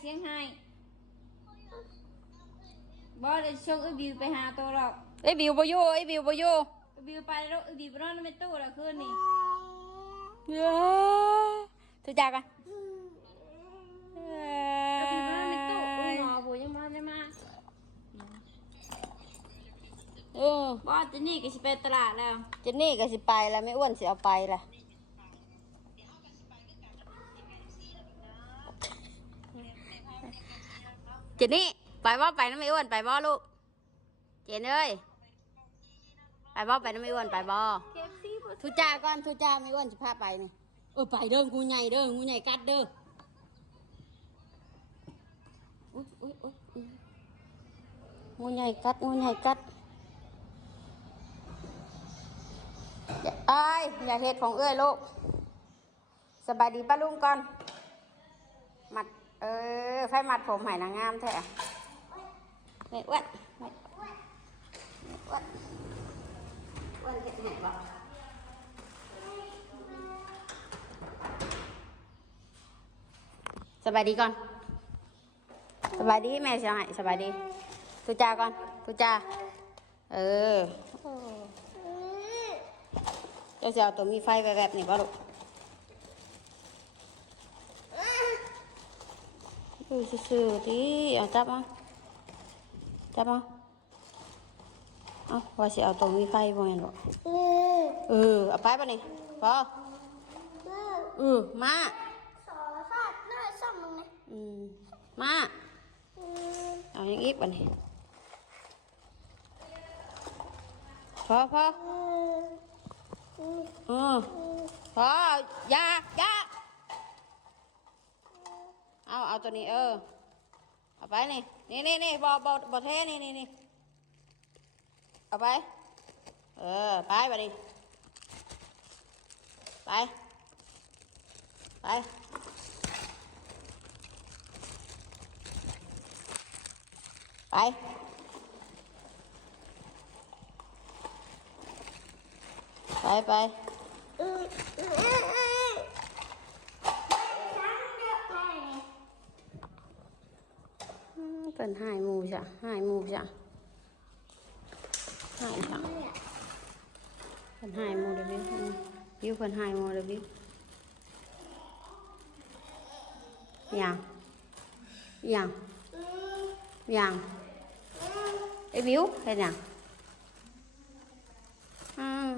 เสียงให้บอได้ชงไอ้บิวไปหาตัวหรอกไอ้บิวบ่อยู่ไอ้บิวบ่อยู่ไอ้บิวไปแล้วไอ้บิวไปนอนในตู้แล้วคืนนี่เย้ทุจากกันไอ้บิวไปนอนในตู้อุ้ยหมอบุยังมาได้มาเออบอสจะนี่ก็สิไปตลาดแล้วเจนนี่ก็สิไปแล้วไม่อ้วนสิเอาไปล่ะ เจนนี่ไปบ่ไปน้ำไม่อ้วนไปบ่ลูก เจนเอ้ยไปบ่ไปน้ำไม่อ้วนไปบ่เคฟซีบ่ทุจาก่อนทุจาไม่อ้วนสิพาไปนี่เออไปเด้องูใหญ่เด้องูใหญ่กัดเด้ออุ๊ยอุ๊ยอุ๊ยอุ๊ยงูใหญ่กัดงูใหญ่กัดอย่าอายอย่าเห็ดของเอ้ยลูกสบายดีป้าลุงก่อนมัด เออไฟมัดผมใหายนางงามแท้ไม่อ้วนไม่อ้วนไม่อ้วนอ้วนเห็ดไหนบ่สบายดีก่อน สบายดีแม่เสียงให้สบายดีทุจาก่อนทุจาเออเจ้าจะเอาตัวมีไฟแบบนี้ป่ะลูก ดูซื่อๆดิเอาจับมาจับมาเอาว่าสิเอาตัวมีไฟบ่แม่นบ่เออเอาไปป่ะนี่พอเออมาสอฟาดหน้าซ่อมมึงนะอืมมาเอาอย่างอีกบันนี้พอพอเออพอยายา ตัวนี้เออ เอาไปนี่ นี่นี่นี่บอบอบอเทนี่นี่นี่เอาไป เออ ไปบันนี้ไป ไป ไป ไปไป อืออืออืออือช้างเดือดไป อืมเป็นหายหมูจ้ะหายหมูจ้ะหายจ้ะเป็นหายหมูเดี๋ยวบิวอืม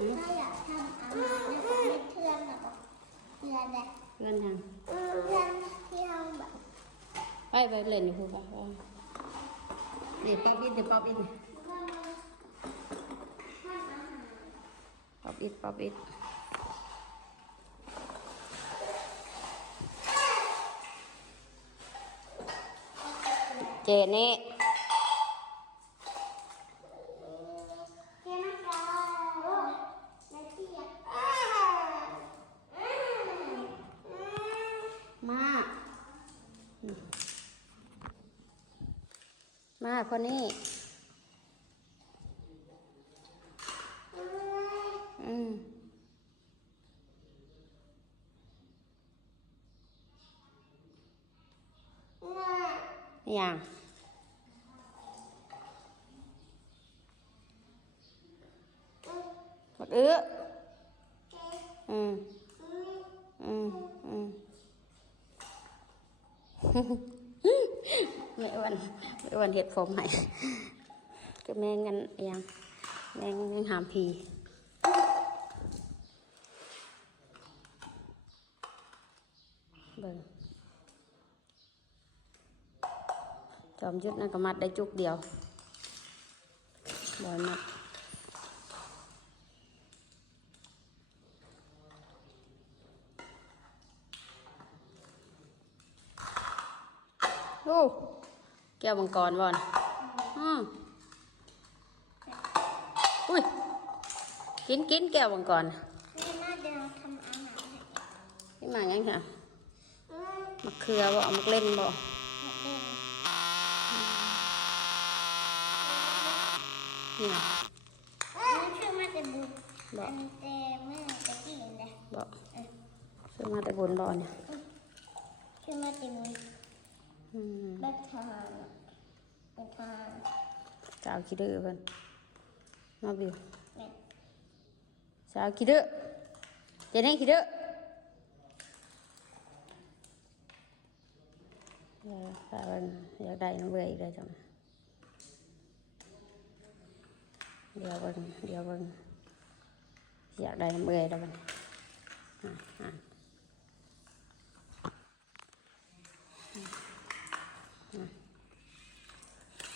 บิว เป็นหายหมูเดี๋ยวบิวยังยังยังไอ้บิวเห็นยังอืมโอเคเกินใช่อกว่าเหนึ่งยาถ้าอยากทำอาหารเนี่ยก็ไม่เทือนหรอกเทือนเลยเงินยังเทือนที่เราแบบไปไปเล่นอยู่คือปะเดี๋ยวป๊อปอินเดี๋ยวป๊อปอินป๊อปอินป๊อปอินเจนี่ เทียนน้ำตาโอ้ยนาทีอะอืมอืม มาอืมมาคนนี้ อืม อืม อย่าง บักเอื้ออืมอืมอืมแม่อ้วันแม่อ้วันเห็ดผมให้ก็แม่งันอิหยัง แม่งันหามพีเบิ่งจอมยุทธนั่นก็มัดได้จุกเดียวบอยมัดโอ้แก้วมังกรบอนอืมอุ้ย กินกินแก้วมังกรนี่น่าเดี๋ยวทำอาหารให้นี่มายังไงอืมมะเขือบ่เอามะเล่นบ่เดี๋ยวนี่นะเอ้ยชื่อมาเแต่บุญบ่อันแต่เมื่อตะกี้เลยบ่ซื้อมาแต่บุญบ่เนี่ยคือมาแต่บุญอืมแบบทางเป็นทางสาวขี้ดื้อเพิ่นมาบิวเนี่ยสาวขี้ดื้อเจนี่ขี้ดื้อเออสาวเพิ่นอยากได้น้ำเบื่ออีกแล้วจังเดี๋ยวเบิ่งเดี๋ยวเบิ่งอยากได้น้ำเบื่อแล้วมันอะอะ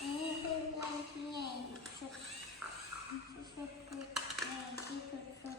อันนี้คือการที่ใหญ่สุดสุดสุดใหญ่ที่สุดสุด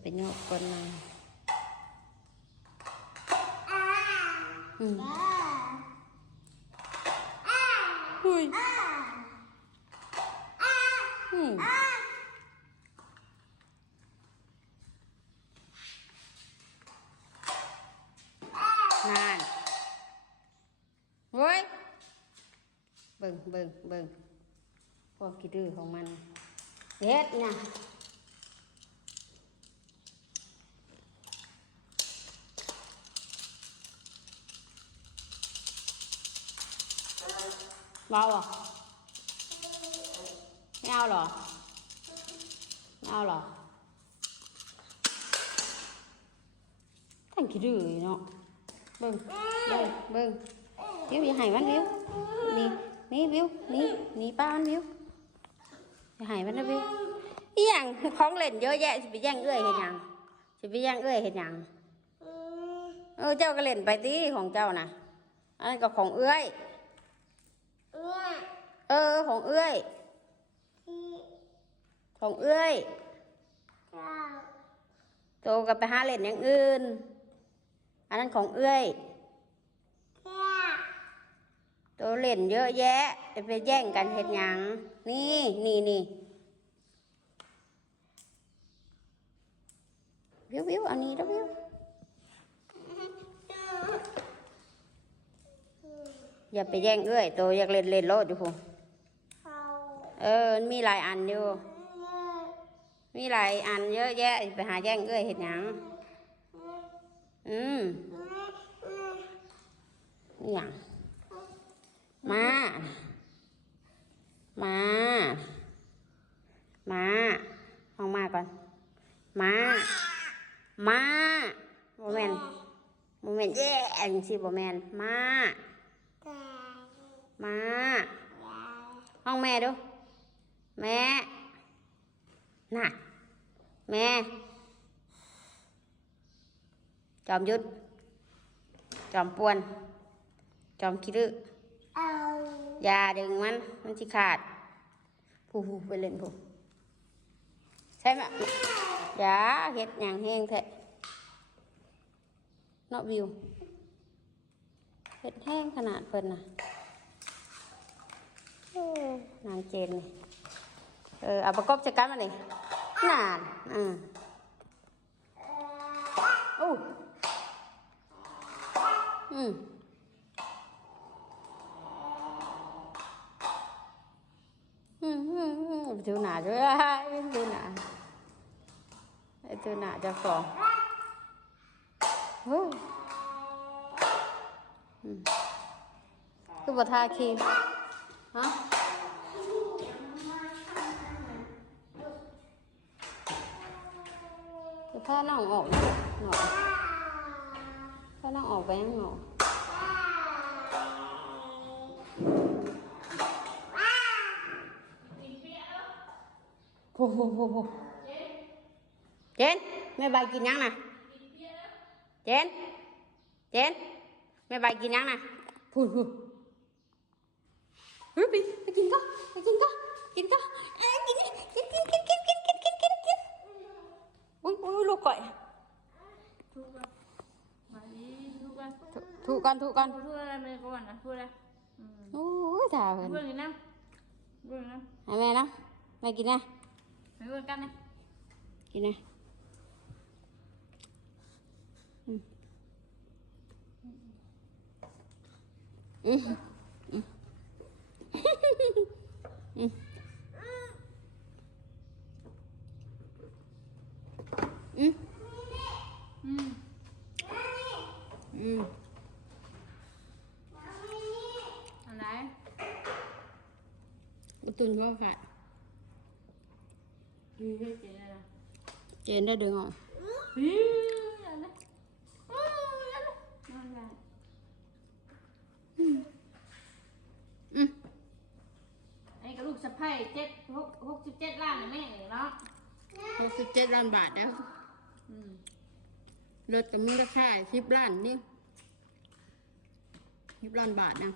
ได้น้ำเบื่ออีกแล้วมันเย้ย่าอืมเฮ็ดไปโยกก่อนหน่อยอืมอ่าอุ้ยอืมงานเว้ยเบิ่งเบิ่งเบิ่งพวกกี่ดื้อของมันเฮ็ดนะ เบาอะไม่เอาหรอไม่เอาหรอทั้งกี่ดื้อเนาะเบิ่งเบิ่งเบิ่งวิวอย่าให้มันวิวนี่นี่วิวนี่นี่ป้ามันวิวอย่าให้มันนะวิวอีหยังของเล่นเยอะแยะสิไปแย่งเอื้อยเห็นยังสิไปแย่งเอื้อยเห็นยังเออเจ้าก็เล่นไปตีของเจ้านะอันนั้นก็ของเอื้อย เออของเอื้อยที่ของเอื้อยเก้าโตก็ไปหาเล่นอย่างอื่น อันนั้นของเอื้อยเก้าโตเล่นเยอะแยะจะไปแย่งกันเห็นหยังนี่นี่นี่วิววิวอันนี้แล้ววิว อย่าไปแย่งเอื้อยโตอยากเล่นเล่นโลดอยู่พูเขาเออมันมีหลายอันอยู่ มีหลายอันเยอะแยะไปหาแย่งเอื้อยเห็นหยังอืมนี่หยังมา มา มาห้องมาก่อน มา มาโมเมนโมเมนแย่จังสิโมเมนมาแต่ มายายห้องแม่ดู แม่ น่ะ แม่ จอมยุดจอมปวน จอมคิดดื้อเอาอย่าดึงมัน มันสิขาด ผู้ผู้ไปเล่นผู้ใช่ไหมอย่าเฮ็ดอย่างแห้งแท้เนาะวิวเฮ็ดแห้งขนาดเพิ่นน่ะโอ้ นางเจนนี่เออเอาประกอบจัดการมานี่นานอืมโอ้อืมอืมอืมอืมดูหนาด้วยดูหนาไอ้ดูหนาจะของเฮ้ยอืมคือบทาคี ฮะจะพาน้องออกหน่อยพาน้องออกไปยังหนอโอ้โหเจนแม่ใบกินยังนะเจนเจนแม่ใบกินยังนะพูด con thua con. Thua mẹ con là thua đây. Ừ. Ôi thà hơn thua người năm. Thua người năm. Mẹ năm mày kì nè mày vừa cắt nè kì nè ตุนก็ขาดอืมเจ๊อะไรนะเจนได้ดึงออกอืมอะไรอืมอะไรอะไรอืมไอ้กระลูกสะใภ้เจ็ดหกหกสิบเจ็ดล้านนะแม่เนาะหกสิบเจ็ดล้านบาทแล้วอืมรถกับมูลค่าสิบล้านนี่สิบล้านบาทนะ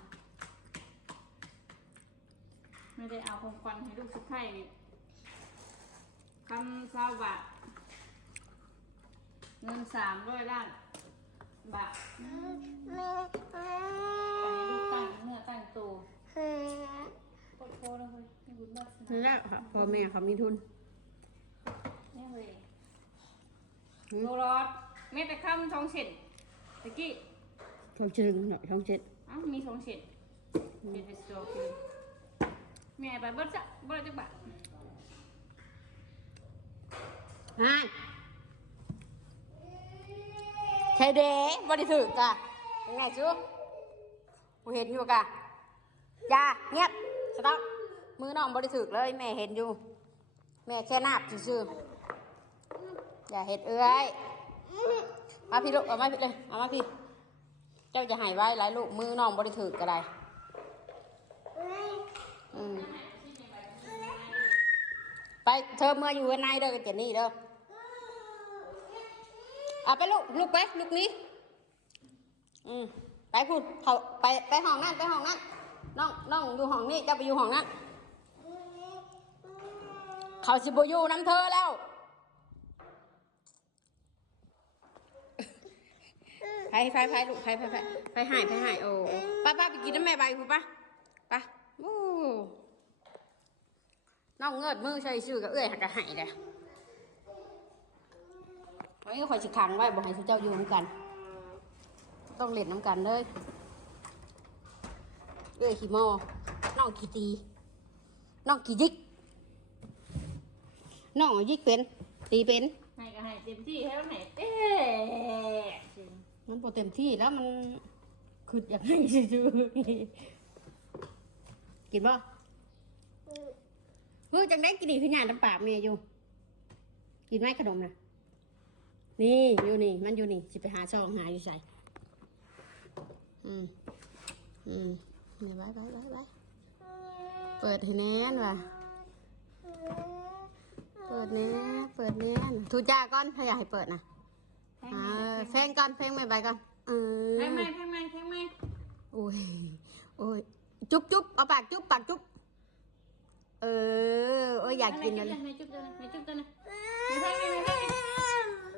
ไม่ได้เอาของขวัญให้ลูกสะใภ้นี่คำสาวบาทเงินสามร้อยล้านบาทอันนี้ลูกตั้งเนื้อตั้งตัวโคตรโคตรเลยไม่บุญมากสินั่นแหละค่ะพ่อแม่เขามีทุนเนี่ยเลยโลรอดแม่แต่คำทองเฉดตะกี้ช่องจึงหน่อยช่องเจ็ดอ้าวมีทองเฉดเป็นเฟสโตคือ แม่ไปเบิดจ้ะเบิดจักบาทฮะใช่เด้บริสุทธิ์จ้ะยังไง chú กูเห็นอยู่กะอย่าเงียบสต๊อปมือน้องบริสุทธิ์เลย แม่เห็นอยู่ แม่แค่นาบซื่อๆอย่าเห็ดเอ้ยมาพี่ลูกเอามาพี่เลยเอามาพี่ เจ้าจะหายไว้หลายลูกมือน้องบริสุทธิ์ก็ได้อืม ไปเธอเมื่ออยู่ในเด้อกับเจนนี่เด้อเอาไปลูกลูกไปลูกนี้ อืมไปพูดเขาไปไปห้องนั่นไปห้องนั่นน้องน้องอยู่ห้องนี้เจ้าไปอยู่ห้องนั้น เขาสิบอยู่น้ำเธอแล้วไปไปไปลูกไปไปไปไปหายไปหายโอ้ป้าป้าไปกินน้ำแม่ใบกูป้าป้าโอ้ น้องเงิดมือใส่ชื่อกับเอื้อยหักกะหายเลยไว้ก็คอยสิขังไว้บอกให้ทุกเจ้าอยู่น้ำกัน ต้องเล่นน้ำกันเลยเอ้ยขี้โมอน้องขี้ตีน้องขี้ยิกน้องยิกเป็น ตีเป็นให้ก็ให้เต็มที่ให้มันให้เอ๊ะจริงมันพอเต็มที่แล้วมันคืออยากให้ซื่อๆกินบ่ เฮ้ยจังได้กินนี่คือหยาดน้ำปากเมียอยู่ กินไหมขนมนะนี่อยู่นี่ มันอยู่นี่สิไปหาช่องหาอยู่ใส่อืมอืมนี่ไว้ไว้ไว้ไว้เปิดให้แน่นว่ะเปิดแน่เปิดแน่นทูจ้าก่อนถ้าอยากให้เปิดนะแพงอ่าไหมเพลงก่อนเพลงใหม่ไปก่อนเออแพงไหมแพงไหมแพงไหมโอ้ยโอ้ยจุ๊บจุ๊บเอาปากจุ๊บปากจุ๊บเออโอ้ยอยากกินแล้แล้ววแม่จุ๊บตัวนะแม่จุ๊บตัวนะแม่แพงไหม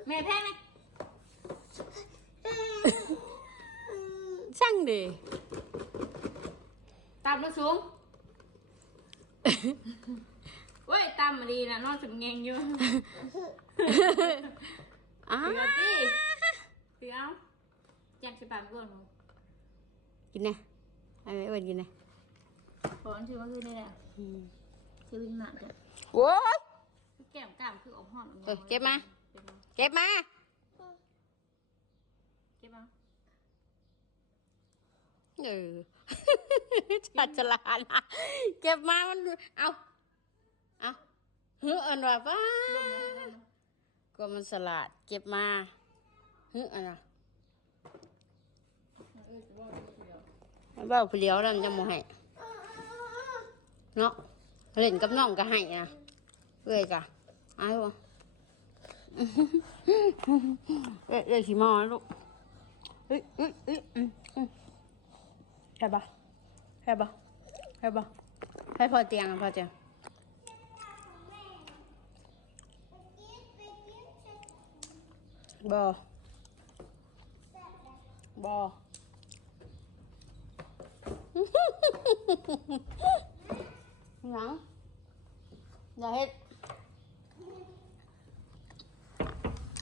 แม่แพงไหมแม่แพงไหมช่างดิตามรถสูงเว้ยตามมาดีนะนอนสมเงงอยู่อ้าเดี๋ยวดิเดี๋ยวแจ็คสิบาทก่อนกินนะไอ้เอ็นกินนะขอชื่อว่าคือได้แหละ อืมชื่อวินมาจ้ะโอ้ยแก้มกล้ามคืออมห่อนเออเก็บมา เก็บมา เก็บมาเก็บมาเออฉลาดฉลาดนะเก็บมามันเอาเอาเฮ้ออันว่าป้าลงนะลงนะก็มันสลัดเก็บมาเฮ้ออันน่ะเออจะว่าเดี๋ยวมันเบ้าผู้เลี้ยวนั่นจะโมให้เนาะ เล่นกับน้องก็ให้นะเอ้ยกะเอาบ่เอ้ยเอ้ยขี้มอนะลูกเอ้ยเอ้ยเอ้ยอืมอืมแค่บปะแค่บปะใช่ปะให้พอเตียงอะพอเตียงบอบอ nắng giờ hết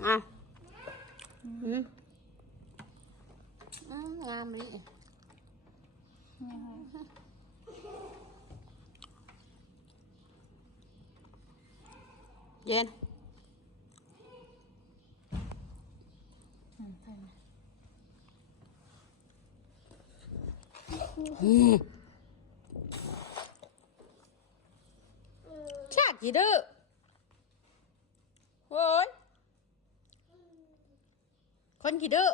à ừ. Ừ, ngon đi Jen. กี่ดื้อโอ้ยคนกี่ดื้อ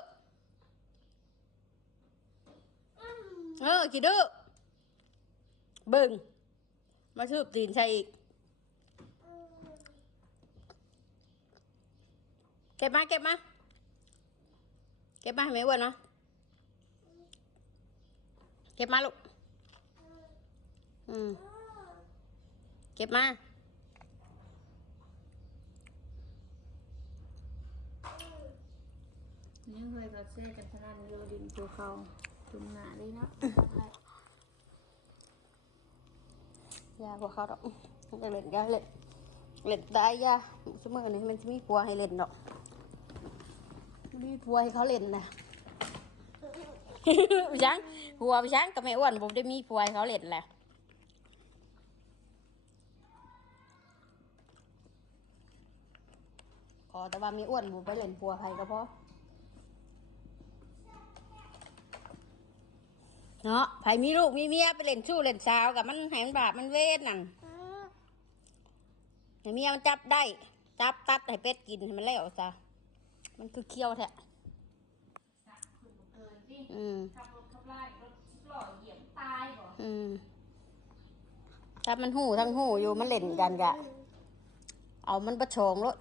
เออกี่ดื้อเบิ่งมาทืบตีนใส่อีก เก็บมาเก็บมา เก็บมาให้แม่อ้วนเนาะเก็บมาลูก อืม เก็บมา ยังเคยกับเซ่กันทนานโยดินตัวเขาตุนหนาเลยเนาะยาพวกเขาดอกเล่นยาเล่นเล่นได้ยาสมอนี้มันจะมีผัวให้เล่นดอกมีผัวให้เขาเล่นนะพี่ช้างผัวพี่ช้างกับแม่อ้วนผมได้มีผัวให้เขาเล่นแหละขอแต่ว่ามีอ้วนผมไปเล่นผัวใครก็พอ เนาะไผมีลูกมีเมียไปเล่นชู้เล่นสาวกับมันให้มันบาปมันเวทนั่นให้เมียมันจับได้ จับตัดให้เป็ดกินให้มันแล้วจ้ะมันคือเคี้ยวแท้สั่งขึ้นบ่เกินที่อืมขับรถขับไล่รถสิบล้อเหยียบตายบ่อืมถ้ามันหูทั้งหูอยู่มันเล่นกันกะ เอามันประชองรถ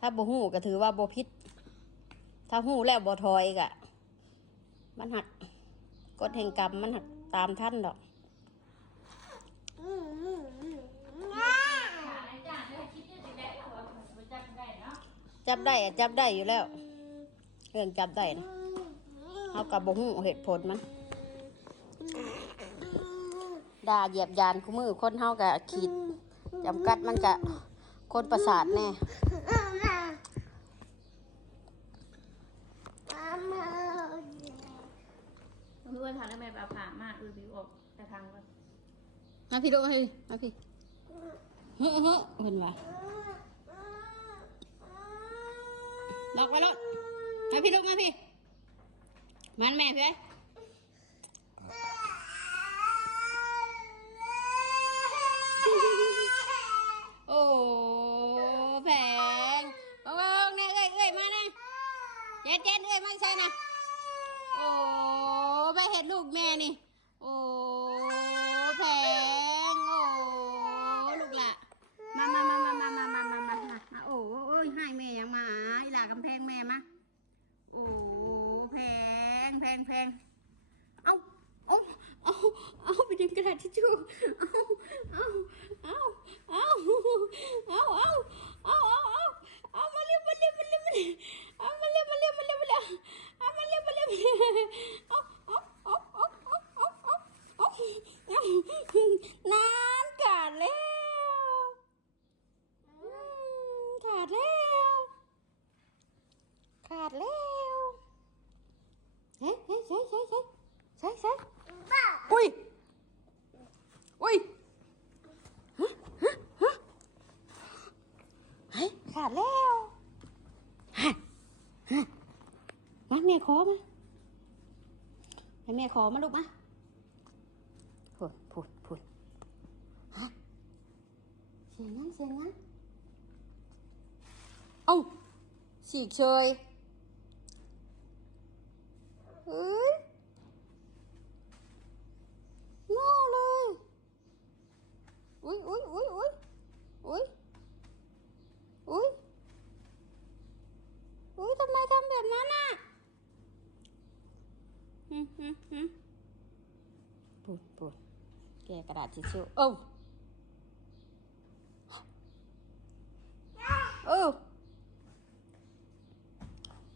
ถ้าบ่หูก็ถือว่าบ่พิษถ้าหูแล้วบ่ถอยกะ มันหัก กฎแห่งกรรมมันหักตามท่านดอกจับได้อะจับได้อยู่แล้ว เรื่องจับได้นะเอากับบ่หูเหตุผลมันด่าเหยียบยานคู่มือคนเฮากะขีดจำกัดมันกะคนประสาทแน่ อือว่าทางได้แม่ปลาผ่ามากเออบิวออกแต่ทางก่อนมาพี่ดูมาพี่มาพี่เฮ้อเฮ้เห็นปะล็อกไว้แล้วมาพี่ดูมาพี่ มันแม่พี่โอ้แพงเอาเอเนี่ยเอ้ยเอ้ยมานะเจ็ดเจ็ดเอ้ยมาใช่นะโอ้ งแพงแพงเอาเอาเอาเอาไปดึงกระดาษทิชชู่เอาเอาเอาเอาเอาเอาเอาเอาเอาเอามาเร็วมาเร็วมาเร็วมาเร็วเอามาเร็วมาเร็วมาเร็วมาเร็วเอามาเร็วมาเร็ว ขาดแล้วฮะฮะมาแม่ขอมาให้แม่ขอมาลูกมาพูดพูดพูดฮะเสียงนั้นเสียงนั้นเอ้าฉีกเชยเฮ้ยโง่เลย อุ้ยอุ้ยอุ้ยอุ้ยอุ้ยอุ้ยอุ้ยทำไมทำแบบนั้นน่ะฮึฮึฮึพู ปูดปูด กะกระดาษทิชชู่โอ้โอ้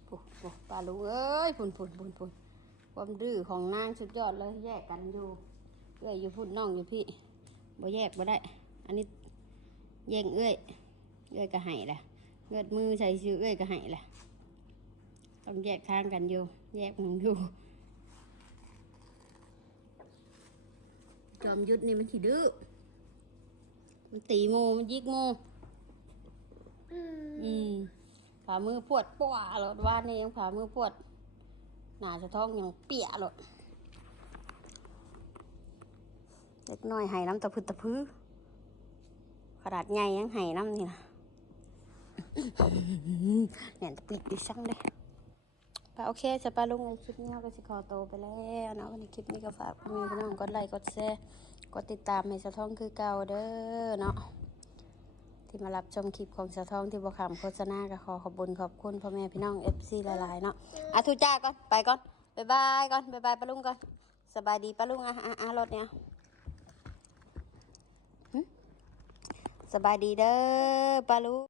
ปูปูปลาลูกเอ้ยปุ่นปุ่นปุ่นปุ่นความดื้อของนางสุดยอดเลยแยกกันอยู่เอ้ยอยู่พุ่นน้องอยู่พี่บ่แยกบ่ได้ อันนี้แย่งเอ้ยเอ้ยก็ให้แหละเลือดมือใส่ชื่อเอ้ยก็ให้แหละต้องแยกทางกันอยู่ แยกมึงอยู่ จอมยุทธนี่มันขี้ดื้อ มันตีโมมันยิกโมอืมอืมฝ่ามือปวดปวาหลดว่านี่ยังฝ่ามือปวด หนาจะท้องยังเปียหลดเล็กน้อยให้น้ำตะพึดตะพื้ขนาดใหญ่ยังให้น้ำนี่นะเนี่ยตะปิดดิช่างเลยไปโอเคจะไปลงในคลิปนี้ก็สิขอโตไปแล้วเนาะวันนี้คลิปนี้ก็ฝากพี่พี่น้องกดไลค์กดแชร์กดติดตามให้สะท้องคือเก่าเด้อเนาะที่มารับชมคลิปของสะท้องที่บอคำโฆษณาก็ขอขอบคุญขอบคุณพ่อแม่พี่น้องเอฟซีหลายๆเนาะอะทุจ้าก่อนไปก่อนบายบายก่อนบายบายปะลุงก่อนสบายดีปะลุงอะอะอะรถเนี่ยสบายดีเด้อปะลุง